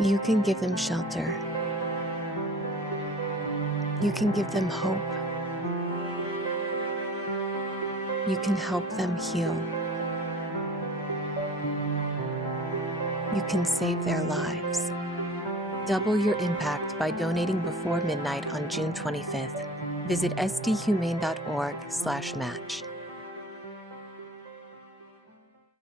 You can give them shelter. You can give them hope. You can help them heal. You can save their lives. Double your impact by donating before midnight on June 25th. Visit sdhumane.org/match.